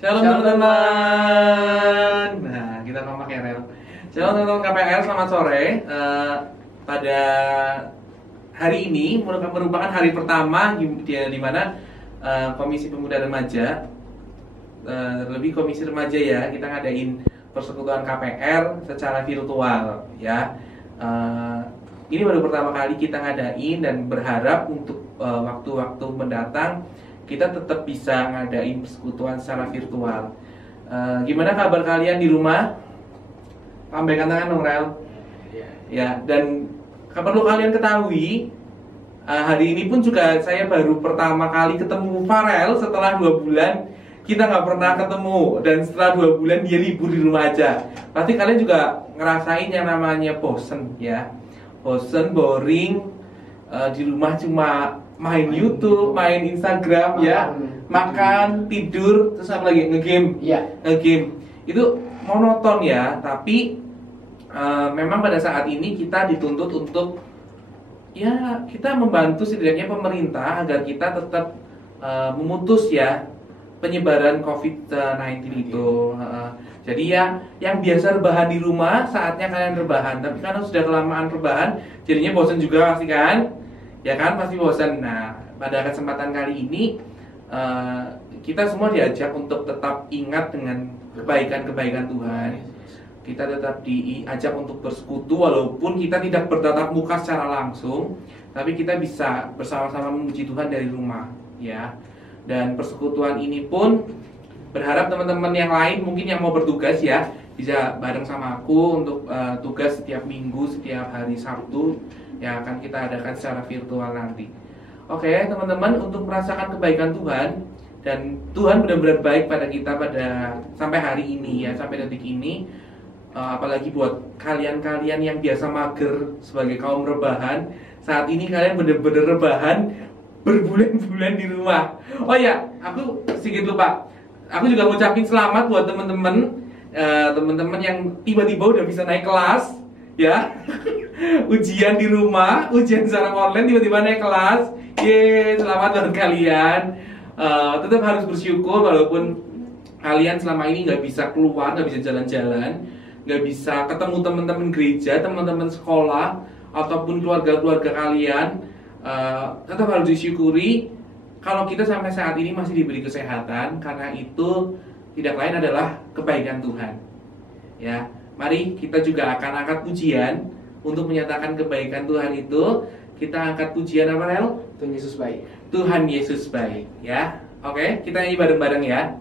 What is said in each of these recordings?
Shalom teman-teman. Nah, kita mau pakai rel. Shalom teman-teman KPR, selamat sore. Pada hari ini merupakan hari pertama di mana Komisi Pemuda Remaja, terlebih Komisi Remaja ya, kita ngadain persekutuan KPR secara virtual ya. Ini baru pertama kali kita ngadain dan berharap untuk waktu-waktu mendatang kita tetap bisa ngadain persekutuan secara virtual. Gimana kabar kalian di rumah? Lambaikan tangan dong, Rel. Ya, dan perlu kalian ketahui, hari ini pun juga saya baru pertama kali ketemu Farel setelah 2 bulan. Kita nggak pernah ketemu, dan setelah 2 bulan dia libur di rumah aja. Pasti kalian juga ngerasain yang namanya bosen ya. Bosen, boring, di rumah cuma main YouTube, main Instagram ya, makan, tidur, terus apa lagi? Ngegame. Ngegame. Itu monoton ya, tapi memang pada saat ini kita dituntut untuk ya, kita membantu setidaknya pemerintah agar kita tetap memutus ya penyebaran COVID-19 itu. Jadi ya, yang biasa rebahan di rumah, saatnya kalian rebahan. Tapi karena sudah kelamaan rebahan, jadinya bosan juga pasti kan? Ya kan, pasti bosan. Nah, pada kesempatan kali ini kita semua diajak untuk tetap ingat dengan kebaikan-kebaikan Tuhan. Kita tetap diajak untuk bersekutu walaupun kita tidak bertatap muka secara langsung, tapi kita bisa bersama-sama memuji Tuhan dari rumah ya. Dan persekutuan ini pun berharap teman-teman yang lain mungkin yang mau bertugas ya bisa bareng sama aku untuk tugas setiap minggu, setiap hari Sabtu yang akan kita adakan secara virtual nanti. Oke teman-teman, untuk merasakan kebaikan Tuhan, dan Tuhan benar-benar baik pada kita pada sampai hari ini ya, sampai detik ini. Apalagi buat kalian-kalian yang biasa mager sebagai kaum rebahan, saat ini kalian benar-benar rebahan berbulan-bulan di rumah. Oh ya, aku sedikit lupa. Aku juga ngucapin selamat buat teman-teman yang tiba-tiba udah bisa naik kelas ya. Ujian di rumah, ujian secara online tiba-tiba naik kelas. Yeay, selamat buat kalian. Tetap harus bersyukur walaupun kalian selama ini nggak bisa keluar, nggak bisa jalan-jalan, nggak bisa ketemu teman-teman gereja, teman-teman sekolah, ataupun keluarga-keluarga kalian. Tetap harus disyukuri kalau kita sampai saat ini masih diberi kesehatan, karena itu tidak lain adalah kebaikan Tuhan ya. Mari kita juga akan angkat pujian untuk menyatakan kebaikan Tuhan itu. Kita angkat pujian apa, Rel? Tuhan Yesus baik. Tuhan Yesus baik ya. Oke, kita nyanyi bareng-bareng ya.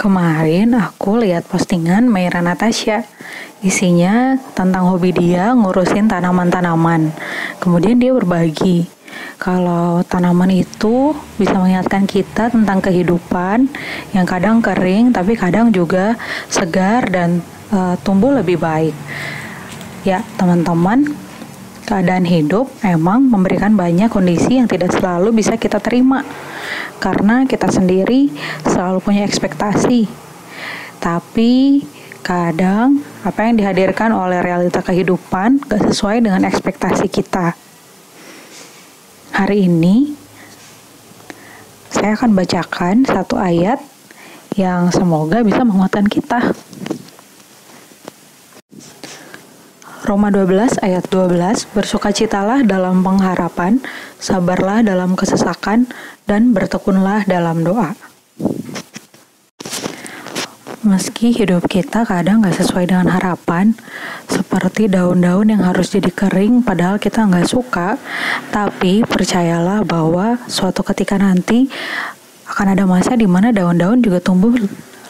Kemarin aku lihat postingan Meira Natasha. Isinya tentang hobi dia ngurusin tanaman-tanaman. Kemudian dia berbagi kalau tanaman itu bisa mengingatkan kita tentang kehidupan yang kadang kering tapi kadang juga segar dan tumbuh lebih baik. Ya, teman-teman, keadaan hidup emang memberikan banyak kondisi yang tidak selalu bisa kita terima. Karena kita sendiri selalu punya ekspektasi. Tapi kadang apa yang dihadirkan oleh realita kehidupan gak sesuai dengan ekspektasi kita. Hari ini saya akan bacakan satu ayat yang semoga bisa menguatkan kita. Roma 12 ayat 12, bersukacitalah dalam pengharapan, sabarlah dalam kesesakan, dan bertekunlah dalam doa. Meski hidup kita kadang gak sesuai dengan harapan, seperti daun-daun yang harus jadi kering padahal kita gak suka, tapi percayalah bahwa suatu ketika nanti akan ada masa di mana daun-daun juga tumbuh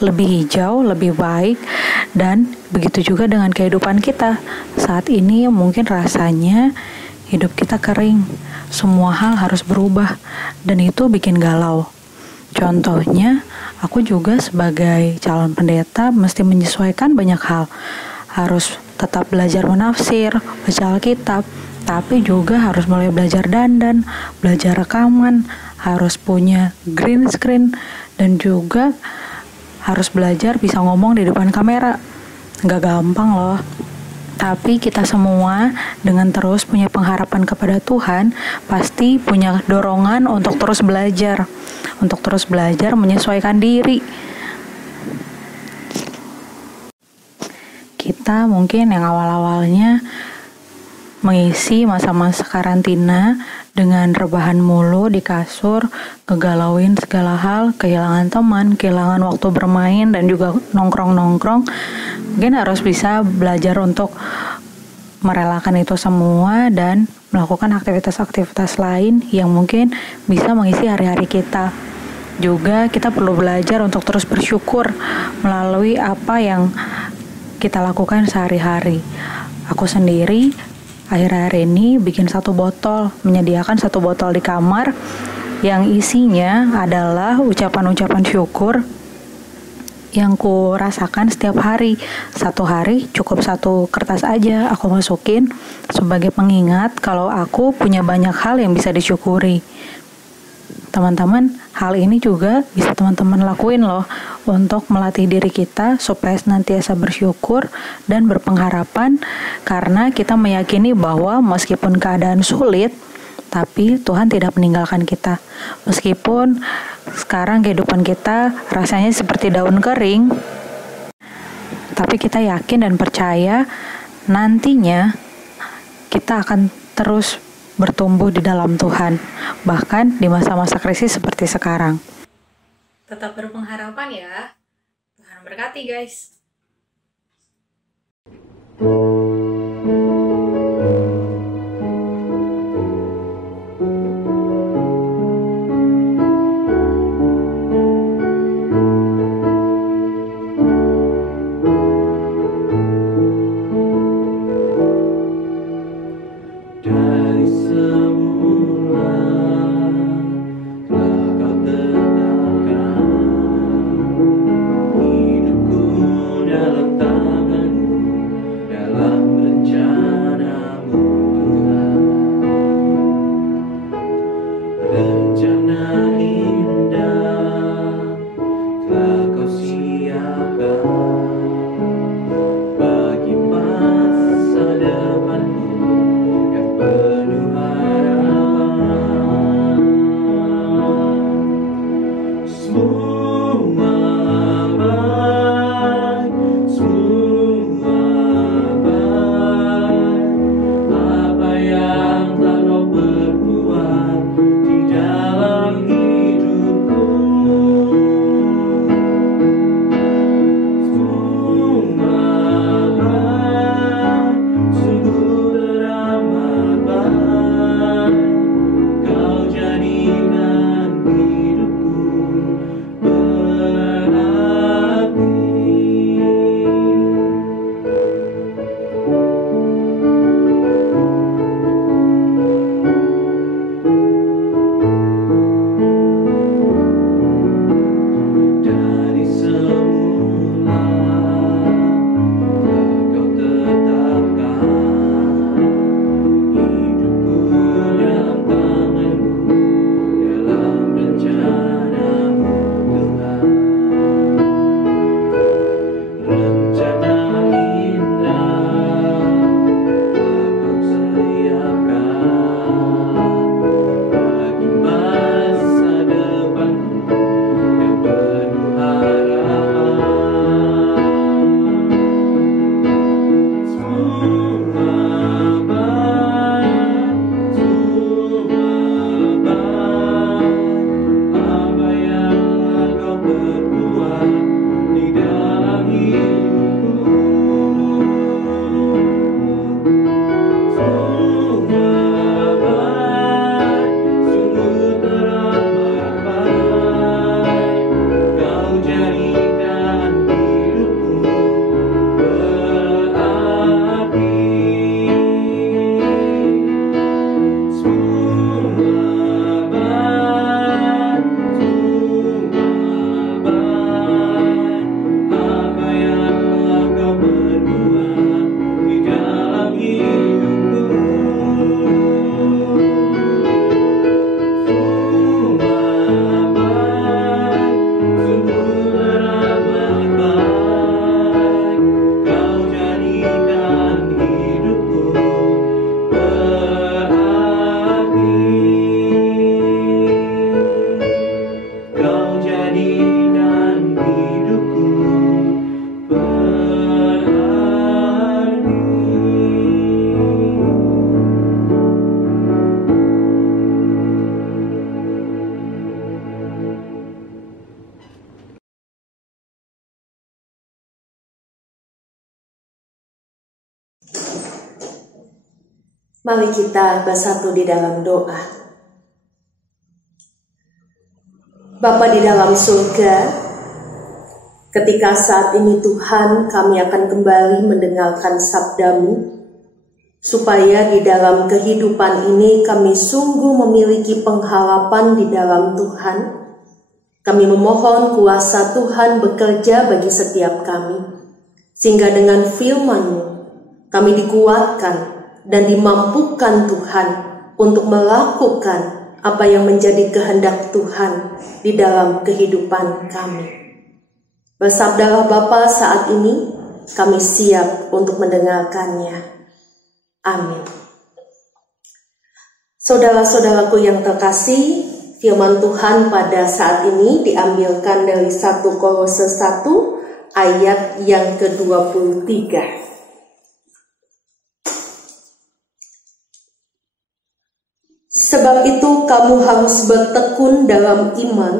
lebih hijau, lebih baik, dan begitu juga dengan kehidupan kita. Saat ini mungkin rasanya hidup kita kering, semua hal harus berubah, dan itu bikin galau. Contohnya, aku juga sebagai calon pendeta mesti menyesuaikan banyak hal. Harus tetap belajar menafsir, baca Alkitab, tapi juga harus mulai belajar dandan, belajar rekaman, harus punya green screen, dan juga harus belajar bisa ngomong di depan kamera. Gak gampang loh. Tapi kita semua dengan terus punya pengharapan kepada Tuhan, pasti punya dorongan untuk terus belajar. Untuk terus belajar menyesuaikan diri. Kita mungkin yang awal-awalnya mengisi masa-masa karantina dengan rebahan mulu di kasur, ngegalauin segala hal, kehilangan teman, kehilangan waktu bermain, dan juga nongkrong-nongkrong. Mungkin harus bisa belajar untuk merelakan itu semua dan melakukan aktivitas-aktivitas lain yang mungkin bisa mengisi hari-hari kita. Juga kita perlu belajar untuk terus bersyukur melalui apa yang kita lakukan sehari-hari. Aku sendiri akhir-akhir ini bikin menyediakan satu botol di kamar yang isinya adalah ucapan-ucapan syukur yang ku rasakan setiap hari. Satu hari cukup satu kertas aja aku masukin sebagai pengingat kalau aku punya banyak hal yang bisa disyukuri. Teman-teman, hal ini juga bisa teman-teman lakuin loh untuk melatih diri kita supaya senantiasa bersyukur dan berpengharapan, karena kita meyakini bahwa meskipun keadaan sulit, tapi Tuhan tidak meninggalkan kita. Meskipun sekarang kehidupan kita rasanya seperti daun kering, tapi kita yakin dan percaya nantinya kita akan terus bertumbuh di dalam Tuhan, bahkan di masa-masa krisis seperti sekarang. Tetap berpengharapan ya. Tuhan berkati guys. Dari semula telah kau tetapkan hidupku dalam tangan-Mu, dalam Mari kita bersatu di dalam doa. Bapa di dalam surga, ketika saat ini Tuhan kami akan kembali mendengarkan sabda-Mu, supaya di dalam kehidupan ini kami sungguh memiliki pengharapan di dalam Tuhan. Kami memohon kuasa Tuhan bekerja bagi setiap kami, sehingga dengan firman-Mu kami dikuatkan dan dimampukan Tuhan untuk melakukan apa yang menjadi kehendak Tuhan di dalam kehidupan kami. Bersabdalah Bapa saat ini, kami siap untuk mendengarkannya. Amin. Saudara-saudaraku yang terkasih, firman Tuhan pada saat ini diambilkan dari 1 Kolose 1 ayat yang ke-23. Sebab itu kamu harus bertekun dalam iman,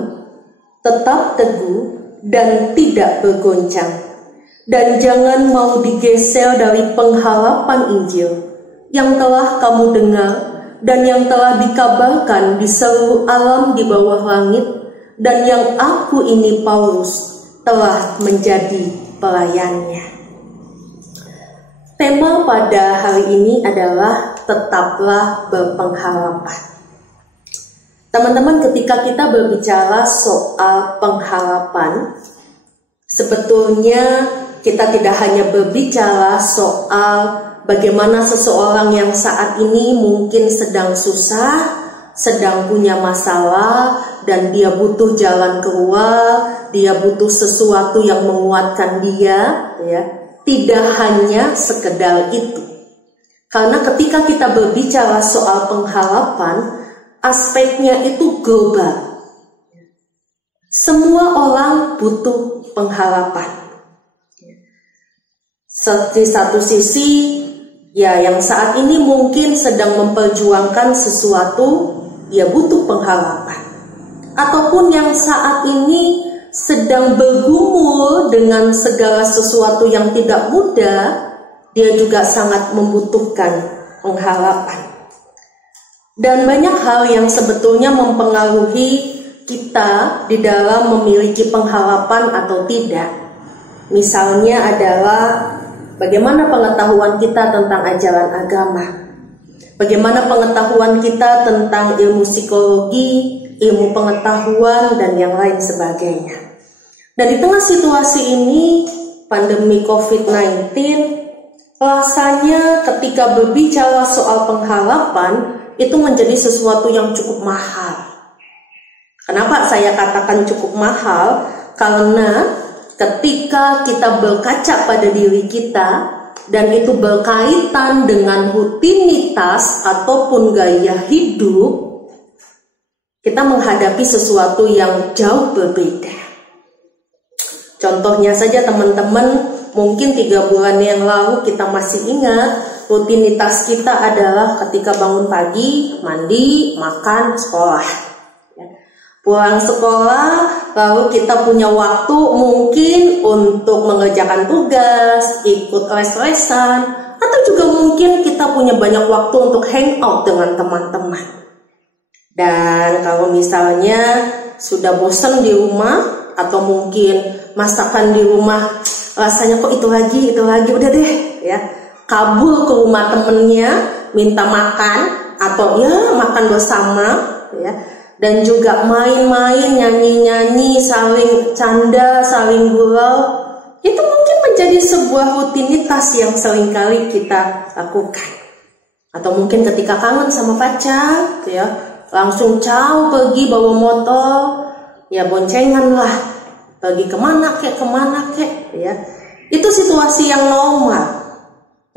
tetap teguh dan tidak bergoncang, dan jangan mau digeser dari pengharapan Injil yang telah kamu dengar dan yang telah dikabarkan di seluruh alam di bawah langit, dan yang aku ini Paulus telah menjadi pelayannya. Tema pada hari ini adalah tetaplah berpengharapan. Teman-teman, ketika kita berbicara soal pengharapan, sebetulnya kita tidak hanya berbicara soal bagaimana seseorang yang saat ini mungkin sedang susah, sedang punya masalah, dan dia butuh jalan keluar, dia butuh sesuatu yang menguatkan dia, ya. Tidak hanya sekedar itu. Karena ketika kita berbicara soal pengharapan, aspeknya itu global. Semua orang butuh pengharapan. Di satu sisi, ya, yang saat ini mungkin sedang memperjuangkan sesuatu, dia butuh pengharapan. Ataupun yang saat ini sedang bergumul dengan segala sesuatu yang tidak mudah, dia juga sangat membutuhkan pengharapan. Dan banyak hal yang sebetulnya mempengaruhi kita di dalam memiliki pengharapan atau tidak. Misalnya adalah bagaimana pengetahuan kita tentang ajaran agama, bagaimana pengetahuan kita tentang ilmu psikologi, ilmu pengetahuan, dan yang lain sebagainya. Dan di tengah situasi ini, pandemi COVID-19, rasanya ketika berbicara soal pengharapan, itu menjadi sesuatu yang cukup mahal. Kenapa saya katakan cukup mahal? Karena ketika kita berkaca pada diri kita, dan itu berkaitan dengan rutinitas ataupun gaya hidup, kita menghadapi sesuatu yang jauh berbeda. Contohnya saja teman-teman, mungkin 3 bulan yang lalu kita masih ingat, rutinitas kita adalah ketika bangun pagi, mandi, makan, sekolah. Pulang sekolah, lalu kita punya waktu mungkin untuk mengerjakan tugas, ikut les-lesan, atau juga mungkin kita punya banyak waktu untuk hangout dengan teman-teman. Dan kalau misalnya sudah bosan di rumah, atau mungkin masakan di rumah rasanya kok itu lagi, udah deh, ya, kabur ke rumah temennya, minta makan, atau ya makan bersama, ya. Dan juga main-main, nyanyi-nyanyi, saling canda, saling gurau. Itu mungkin menjadi sebuah rutinitas yang seringkali kita lakukan. Atau mungkin ketika kangen sama pacar, ya, langsung jauh pergi bawa motor, ya boncengan lah, pergi kemana kek, ya. Itu situasi yang normal.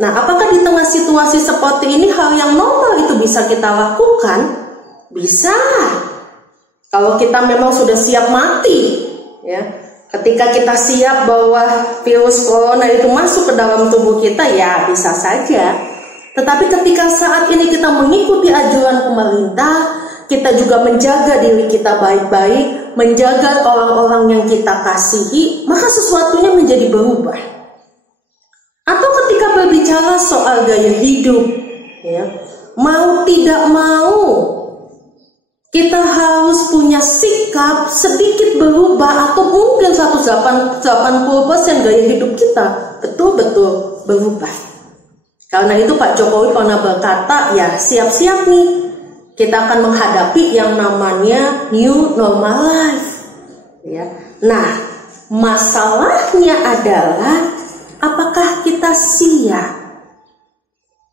Nah, apakah di tengah situasi seperti ini hal yang normal itu bisa kita lakukan? Bisa. Kalau kita memang sudah siap mati, ya. Ketika kita siap bahwa virus corona itu masuk ke dalam tubuh kita, ya bisa saja. Tetapi ketika saat ini kita mengikuti anjuran pemerintah, kita juga menjaga diri kita baik-baik, menjaga orang-orang yang kita kasihi, maka sesuatunya menjadi berubah. Atau ketika berbicara soal gaya hidup, ya, mau tidak mau kita harus punya sikap sedikit berubah, atau mungkin 180% gaya hidup kita betul-betul berubah. Karena itu Pak Jokowi pernah berkata, ya siap-siap nih, kita akan menghadapi yang namanya new normal life. Ya. Nah, masalahnya adalah apakah kita siap?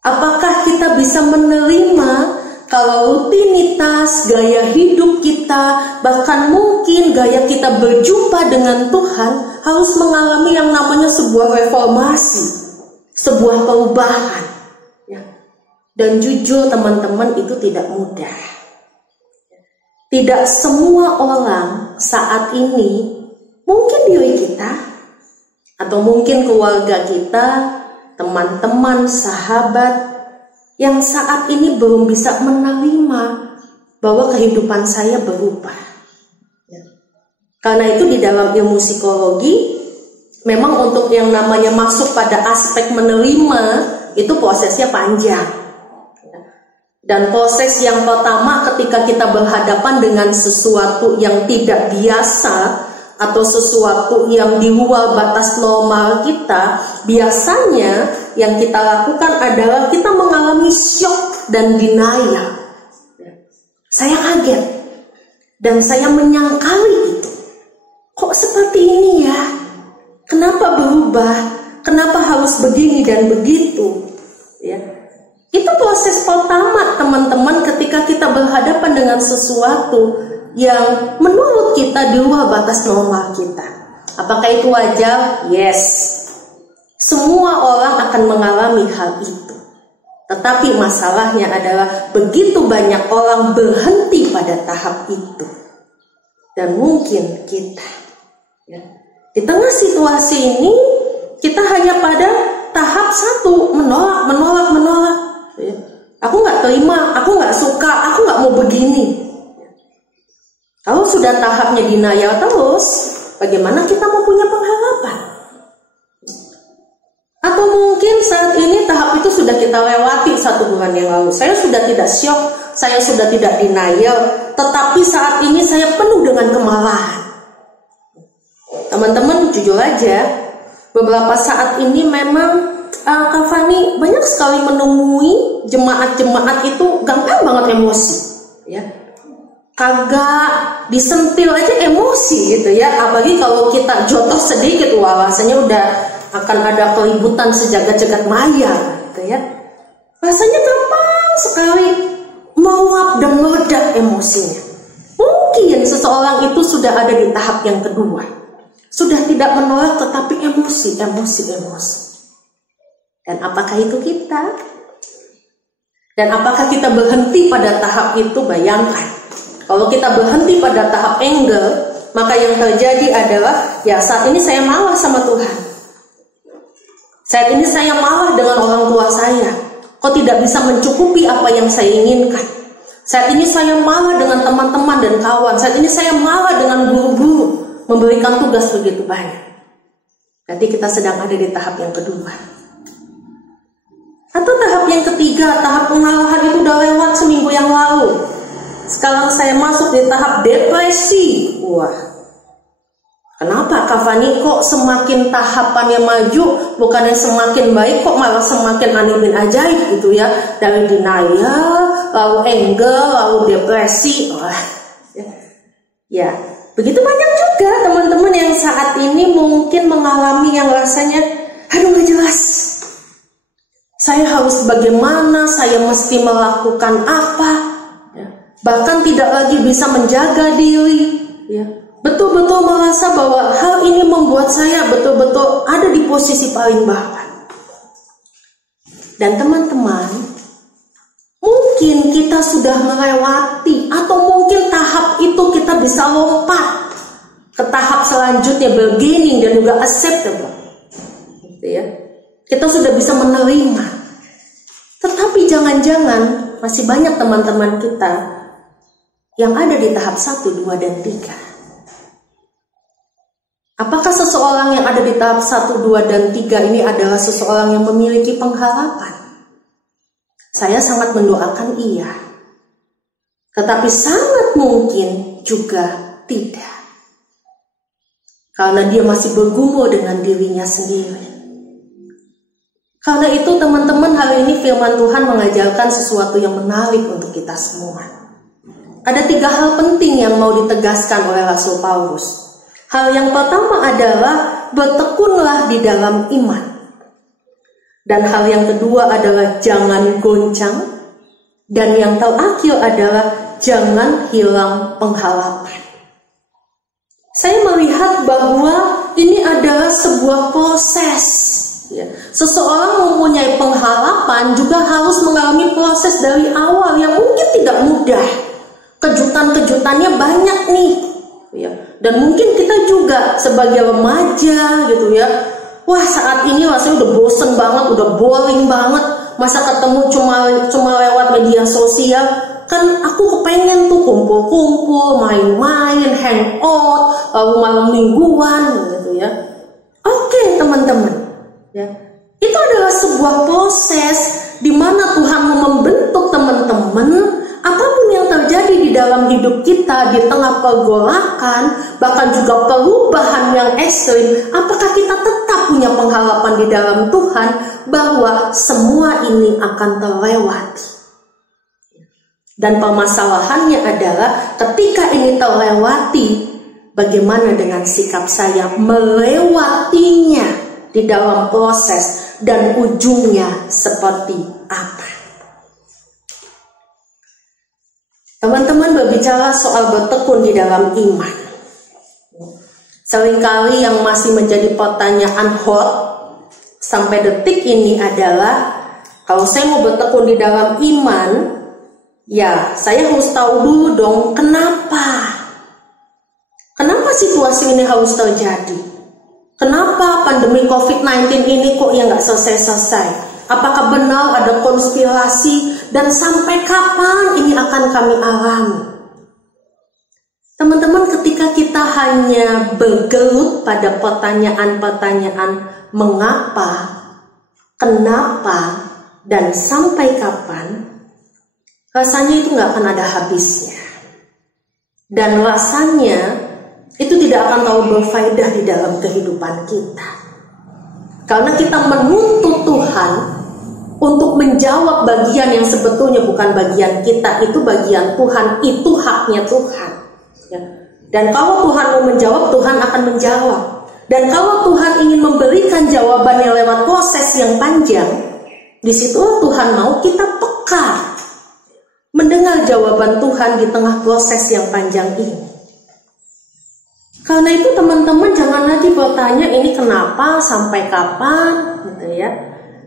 Apakah kita bisa menerima kalau rutinitas gaya hidup kita, bahkan mungkin gaya kita berjumpa dengan Tuhan harus mengalami yang namanya sebuah reformasi, sebuah perubahan, ya. Dan jujur teman-teman, itu tidak mudah. Tidak semua orang saat ini, mungkin diri kita, atau mungkin keluarga kita, teman-teman, sahabat, yang saat ini belum bisa menerima bahwa kehidupan saya berubah. Karena itu di dalam ilmu psikologi, memang untuk yang namanya masuk pada aspek menerima, itu prosesnya panjang. Dan proses yang pertama ketika kita berhadapan dengan sesuatu yang tidak biasa, atau sesuatu yang di luar batas normal kita, biasanya yang kita lakukan adalah kita mengalami shock dan denial. Saya kaget dan saya menyangkali itu. Kok seperti ini ya? Kenapa berubah? Kenapa harus begini dan begitu? Ya. Itu proses pertama teman-teman ketika kita berhadapan dengan sesuatu yang menurut kita di luar batas normal kita. Apakah itu wajar? Yes. Semua orang akan mengalami hal itu. Tetapi masalahnya adalah begitu banyak orang berhenti pada tahap itu. Dan mungkin kita, ya, di tengah situasi ini kita hanya pada tahap satu, menolak. Ya. Aku nggak terima, aku nggak suka, aku nggak mau begini. Kalau sudah tahapnya denial terus, bagaimana kita mau punya pengharapan? Atau mungkin saat ini tahap itu sudah kita lewati 1 bulan yang lalu. Saya sudah tidak shock, saya sudah tidak denial, tetapi saat ini saya penuh dengan kemarahan. Teman-teman, jujur aja, beberapa saat ini memang Kak Fani banyak sekali menemui jemaat-jemaat itu gampang banget emosi, ya. Kagak disentil aja emosi gitu ya. Apalagi kalau kita jotos sedikit, wah rasanya udah akan ada keributan sejagat-jagat maya gitu ya. Rasanya gampang sekali meluap dan meledak emosinya. Mungkin seseorang itu sudah ada di tahap yang kedua, sudah tidak menolak tetapi emosi. Dan apakah itu kita? Dan apakah kita berhenti pada tahap itu? Bayangkan, kalau kita berhenti pada tahap anger, maka yang terjadi adalah, ya saat ini saya marah sama Tuhan. Saat ini saya marah dengan orang tua saya. Kok tidak bisa mencukupi apa yang saya inginkan. Saat ini saya marah dengan teman-teman dan kawan. Saat ini saya marah dengan guru-guru, memberikan tugas begitu banyak. Berarti kita sedang ada di tahap yang kedua. Atau tahap yang ketiga, tahap pengalahan itu udah lewat seminggu yang lalu. Sekarang saya masuk di tahap depresi. Wah, kenapa Kak Fani kok semakin tahapannya maju, bukannya semakin baik, kok malah semakin animin ajaib gitu ya. Dari denial, lalu anger, lalu depresi. Wah, ya, begitu banyak juga teman-teman yang saat ini mungkin mengalami yang rasanya, aduh gak jelas. Saya harus bagaimana, saya mesti melakukan apa, ya. Bahkan tidak lagi bisa menjaga diri, ya. Betul-betul merasa bahwa hal ini membuat saya betul-betul ada di posisi paling bawah. Dan teman-teman, mungkin kita sudah melewati, atau mungkin tahap itu kita bisa lompat ke tahap selanjutnya, beginning dan juga acceptable, gitu ya. Kita sudah bisa menerima. Tetapi jangan-jangan masih banyak teman-teman kita yang ada di tahap 1, 2, dan 3. Apakah seseorang yang ada di tahap 1, 2, dan 3 ini adalah seseorang yang memiliki pengharapan? Saya sangat mendoakan iya. Tetapi sangat mungkin juga tidak. Karena dia masih bergumul dengan dirinya sendiri. Karena itu teman-teman, hari ini firman Tuhan mengajarkan sesuatu yang menarik untuk kita semua. Ada 3 hal penting yang mau ditegaskan oleh Rasul Paulus. Hal yang pertama adalah bertekunlah di dalam iman. Dan hal yang kedua adalah jangan goncang. Dan yang terakhir adalah jangan hilang pengharapan. Saya melihat bahwa ini adalah sebuah proses. Seseorang mempunyai pengharapan juga harus mengalami proses dari awal yang mungkin tidak mudah. Kejutan-kejutannya banyak nih. Dan mungkin kita juga sebagai remaja gitu ya. Wah, saat ini rasanya udah bosen banget, udah boring banget. Masa ketemu cuma lewat media sosial. Kan aku kepengen tuh kumpul-kumpul, main-main, hangout, lalu malam mingguan gitu ya. Oke, teman-teman. Ya. Itu adalah sebuah proses di mana Tuhan mau membentuk teman-teman. Apapun yang terjadi di dalam hidup kita di tengah pergolakan, bahkan juga perubahan yang ekstrim, apakah kita tetap punya pengharapan di dalam Tuhan bahwa semua ini akan terlewati? Dan permasalahannya adalah ketika ini terlewati, bagaimana dengan sikap saya melewatinya di dalam proses dan ujungnya seperti apa? Teman-teman, berbicara soal bertekun di dalam iman. Seringkali yang masih menjadi pertanyaan hot sampai detik ini adalah, kalau saya mau bertekun di dalam iman, ya saya harus tahu dulu dong kenapa. Kenapa situasi ini harus terjadi? Kenapa pandemi COVID-19 ini kok ya nggak selesai-selesai? Apakah benar ada konspirasi dan sampai kapan ini akan kami alami? Teman-teman, ketika kita hanya bergelut pada pertanyaan-pertanyaan mengapa, kenapa, dan sampai kapan, rasanya itu nggak akan ada habisnya. Dan rasanya itu tidak akan terlalu berfaedah di dalam kehidupan kita. Karena kita menuntut Tuhan untuk menjawab bagian yang sebetulnya bukan bagian kita, itu bagian Tuhan, itu haknya Tuhan. Ya. Dan kalau Tuhan mau menjawab, Tuhan akan menjawab. Dan kalau Tuhan ingin memberikan jawabannya lewat proses yang panjang, disitulah Tuhan mau kita peka mendengar jawaban Tuhan di tengah proses yang panjang ini. Karena itu teman-teman jangan lagi bertanya ini kenapa, sampai kapan, gitu ya.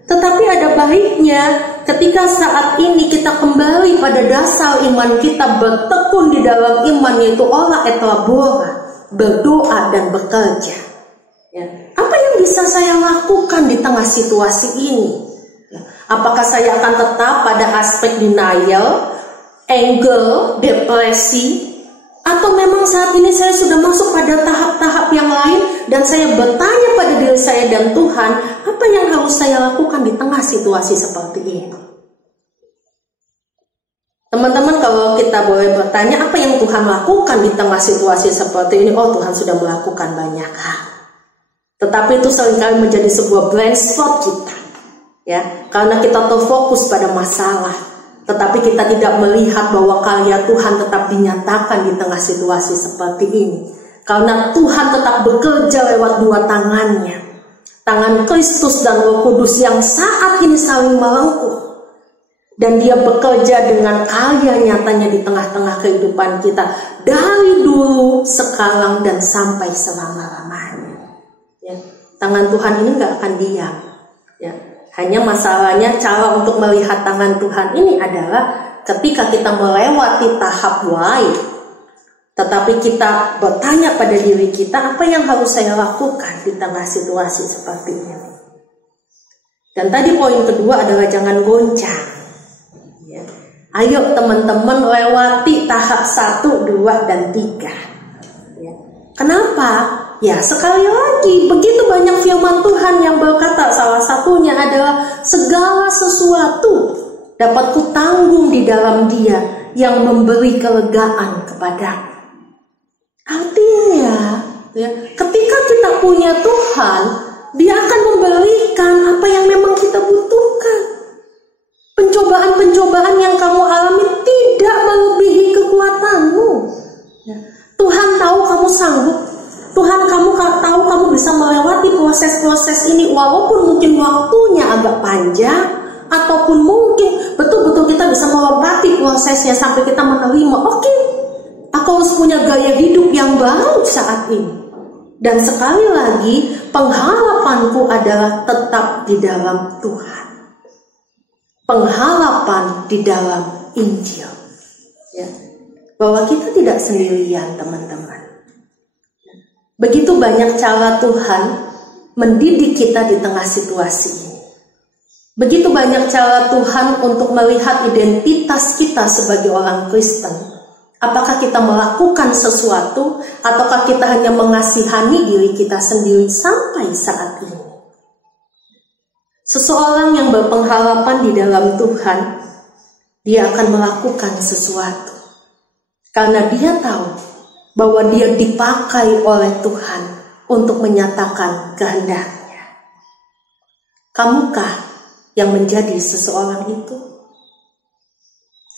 Tetapi ada baiknya ketika saat ini kita kembali pada dasar iman kita, bertekun di dalam iman, yaitu olah et labora, berdoa dan bekerja. Ya. Apa yang bisa saya lakukan di tengah situasi ini? Ya. Apakah saya akan tetap pada aspek denial, anger, depresi, atau memang saat ini saya sudah masuk pada tahap-tahap yang lain dan saya bertanya pada diri saya dan Tuhan, apa yang harus saya lakukan di tengah situasi seperti ini? Teman-teman, kalau kita boleh bertanya apa yang Tuhan lakukan di tengah situasi seperti ini, oh Tuhan sudah melakukan banyak hal. Tetapi itu seringkali menjadi sebuah blind spot kita, ya, karena kita terfokus pada masalah. Tetapi kita tidak melihat bahwa karya Tuhan tetap dinyatakan di tengah situasi seperti ini. Karena Tuhan tetap bekerja lewat 2 tangannya. Tangan Kristus dan Roh Kudus yang saat ini saling melengkung. Dan dia bekerja dengan karya nyatanya di tengah-tengah kehidupan kita. Dari dulu, sekarang, dan sampai selama-lamanya. Ya. Tangan Tuhan ini gak akan diam. Ya. Hanya masalahnya cara untuk melihat tangan Tuhan ini adalah ketika kita melewati tahap lain, tetapi kita bertanya pada diri kita, apa yang harus saya lakukan di tengah situasi seperti ini? Dan tadi poin kedua adalah jangan goncang. Ya. Ayo teman-teman lewati tahap 1, 2, dan 3. Ya. Kenapa? Ya, sekali lagi, begitu banyak firman Tuhan yang berkata, salah satunya adalah segala sesuatu dapat kutanggung di dalam Dia yang memberi kelegaan kepadaku. Artinya, ya, ketika kita punya Tuhan, Dia akan memberikan apa yang memang kita butuhkan. Pencobaan-pencobaan yang kamu alami tidak melebihi kekuatanmu. Ya. Tuhan tahu kamu sanggup. Tuhan kamu tahu kamu bisa melewati proses-proses ini walaupun mungkin waktunya agak panjang, ataupun mungkin betul-betul kita bisa melompati prosesnya sampai kita menerima, oke, aku harus punya gaya hidup yang baru saat ini. Dan sekali lagi, pengharapanku adalah tetap di dalam Tuhan. Pengharapan di dalam Injil. Ya. Bahwa kita tidak sendirian, teman-teman. Begitu banyak cara Tuhan mendidik kita di tengah situasi ini. Begitu banyak cara Tuhan untuk melihat identitas kita sebagai orang Kristen. Apakah kita melakukan sesuatu ataukah kita hanya mengasihani diri kita sendiri sampai saat ini? Seseorang yang berpengharapan di dalam Tuhan, dia akan melakukan sesuatu. Karena dia tahu bahwa dia dipakai oleh Tuhan untuk menyatakan kehendaknya. Kamukah yang menjadi seseorang itu?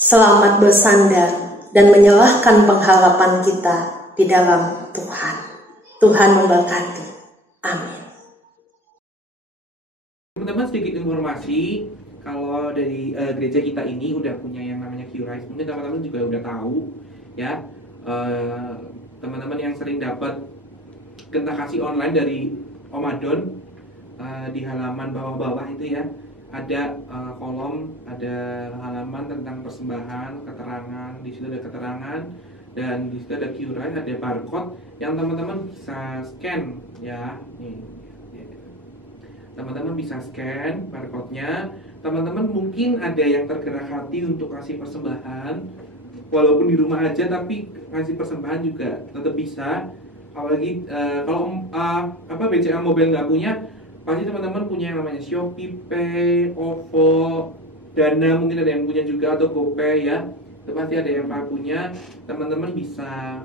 Selamat bersandar dan menyerahkan pengharapan kita di dalam Tuhan. Tuhan memberkati. Amin. Teman-teman, sedikit informasi, kalau dari gereja kita ini udah punya yang namanya Q-Rise. Mungkin teman-teman juga udah tahu, ya. Teman-teman yang sering dapat genta kasih online dari Om Adon, di halaman bawah-bawah itu ya, ada kolom, ada halaman tentang persembahan, keterangan. Di situ ada keterangan dan di situ ada Q-Rise, ada barcode yang teman-teman bisa scan ya. Nih, teman-teman bisa scan barcode-nya. Teman-teman mungkin ada yang tergerak hati untuk kasih persembahan, walaupun di rumah aja, tapi ngasih persembahan juga tetap bisa. Apalagi kalau BCA Mobile nggak punya, pasti teman-teman punya yang namanya Shopee Pay, OVO, Dana mungkin ada yang punya juga, atau GoPay ya. Itu pasti ada yang punya. Teman-teman bisa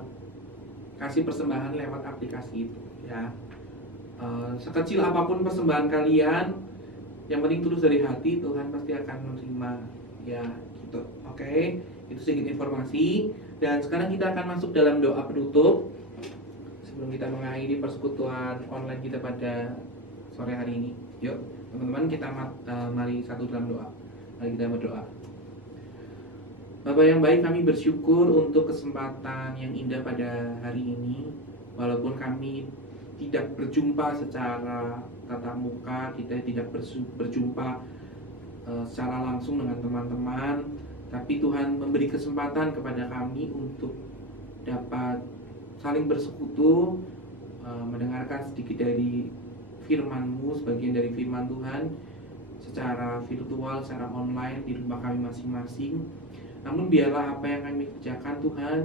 kasih persembahan lewat aplikasi itu ya. Sekecil apapun persembahan kalian, yang penting tulus dari hati, Tuhan pasti akan menerima ya gitu. Oke. Itu sedikit informasi. Dan sekarang kita akan masuk dalam doa penutup sebelum kita mengakhiri persekutuan online kita pada sore hari ini. Yuk teman-teman, kita mari satu dalam doa. Mari kita berdoa. Bapak yang baik, kami bersyukur untuk kesempatan yang indah pada hari ini. Walaupun kami tidak berjumpa secara tatap muka, kita tidak berjumpa secara langsung dengan teman-teman, tapi Tuhan memberi kesempatan kepada kami untuk dapat saling bersekutu, mendengarkan sedikit dari firman-Mu, sebagian dari firman Tuhan secara virtual, secara online di rumah kami masing-masing. Namun biarlah apa yang kami kerjakan Tuhan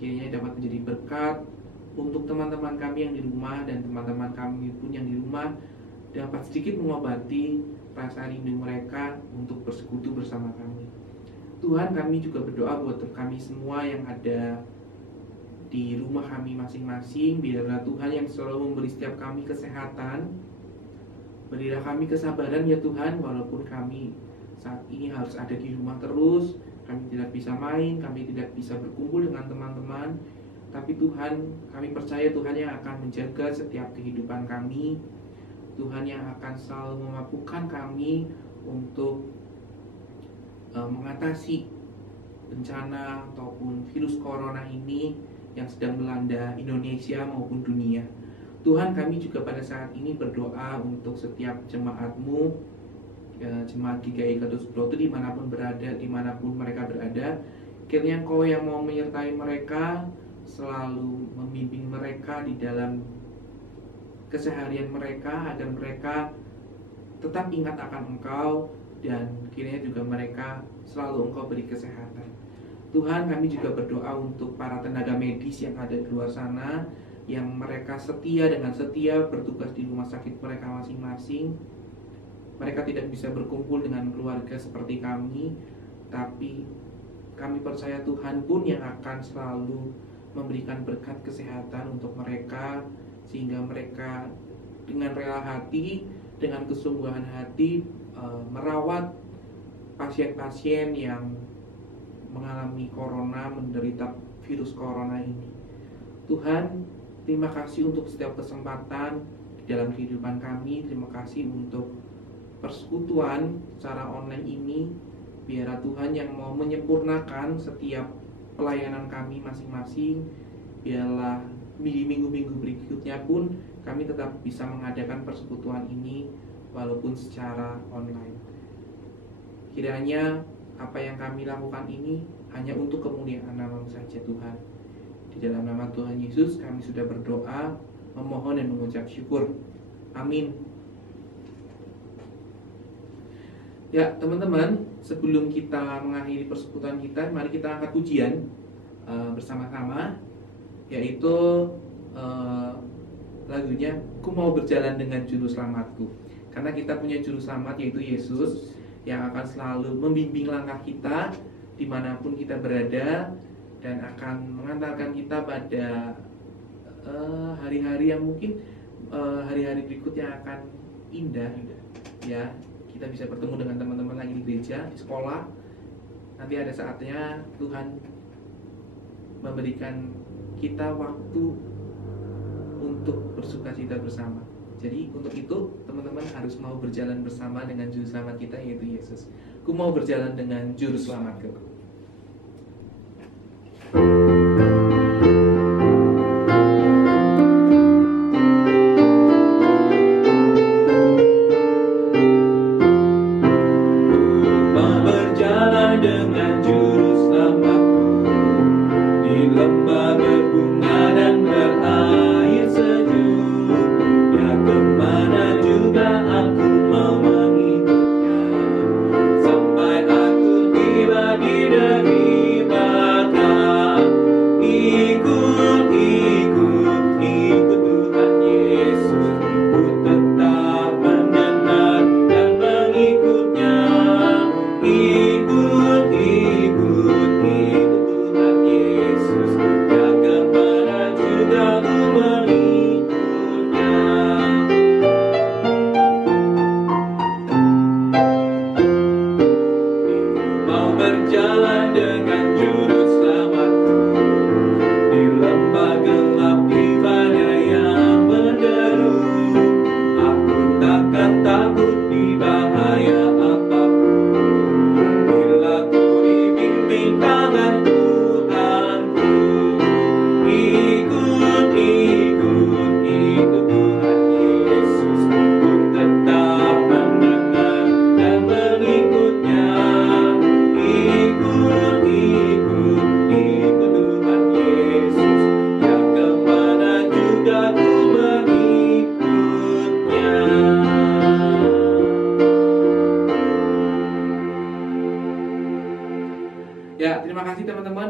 kiranya dapat menjadi berkat untuk teman-teman kami yang di rumah, dan teman-teman kami pun yang di rumah dapat sedikit mengobati rasa rindu mereka untuk bersekutu bersama kami. Tuhan, kami juga berdoa buat kami semua yang ada di rumah kami masing-masing. Biarlah Tuhan yang selalu memberi setiap kami kesehatan. Berilah kami kesabaran ya Tuhan, walaupun kami saat ini harus ada di rumah terus. Kami tidak bisa main, kami tidak bisa berkumpul dengan teman-teman. Tapi Tuhan, kami percaya Tuhan yang akan menjaga setiap kehidupan kami. Tuhan yang akan selalu memampukan kami untuk mengatasi bencana ataupun virus corona ini yang sedang melanda Indonesia maupun dunia. Tuhan, kami juga pada saat ini berdoa untuk setiap jemaat-Mu, jemaat GKI Gatus Broto dimanapun berada, dimanapun mereka berada. Kiranya Engkau yang mau menyertai mereka, selalu membimbing mereka di dalam keseharian mereka, agar mereka tetap ingat akan Engkau, dan kiranya juga mereka selalu Engkau beri kesehatan. Tuhan, kami juga berdoa untuk para tenaga medis yang ada di luar sana, yang mereka setia dengan setia bertugas di rumah sakit mereka masing-masing. Mereka tidak bisa berkumpul dengan keluarga seperti kami, tapi kami percaya Tuhan pun yang akan selalu memberikan berkat kesehatan untuk mereka, sehingga mereka dengan rela hati, dengan kesungguhan hati merawat pasien-pasien yang mengalami corona, menderita virus corona ini. Tuhan, terima kasih untuk setiap kesempatan di dalam kehidupan kami. Terima kasih untuk persekutuan secara online ini. Biarlah Tuhan yang mau menyempurnakan setiap pelayanan kami masing-masing. Biarlah di minggu-minggu berikutnya pun kami tetap bisa mengadakan persekutuan ini walaupun secara online. Kiranya apa yang kami lakukan ini hanya untuk kemuliaan nama-Mu saja Tuhan. Di dalam nama Tuhan Yesus kami sudah berdoa, memohon dan mengucap syukur. Amin. Ya teman-teman, sebelum kita mengakhiri persekutuan kita, mari kita angkat pujian bersama-sama, yaitu lagunya Ku Mau Berjalan Dengan Juru Selamatku. Karena kita punya juru selamat yaitu Yesus, yang akan selalu membimbing langkah kita dimanapun kita berada, dan akan mengantarkan kita pada hari-hari yang mungkin hari-hari berikutnya akan indah. Ya, kita bisa bertemu dengan teman-teman lagi di gereja, di sekolah. Nanti ada saatnya Tuhan memberikan kita waktu untuk bersukacita bersama. Jadi untuk itu teman-teman harus mau berjalan bersama dengan juru selamat kita yaitu Yesus. Ku mau berjalan dengan juru selamatku.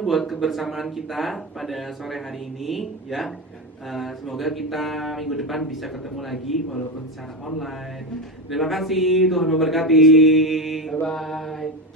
Buat kebersamaan kita pada sore hari ini ya. Semoga kita minggu depan bisa ketemu lagi walaupun secara online. Terima kasih, Tuhan memberkati. Bye bye.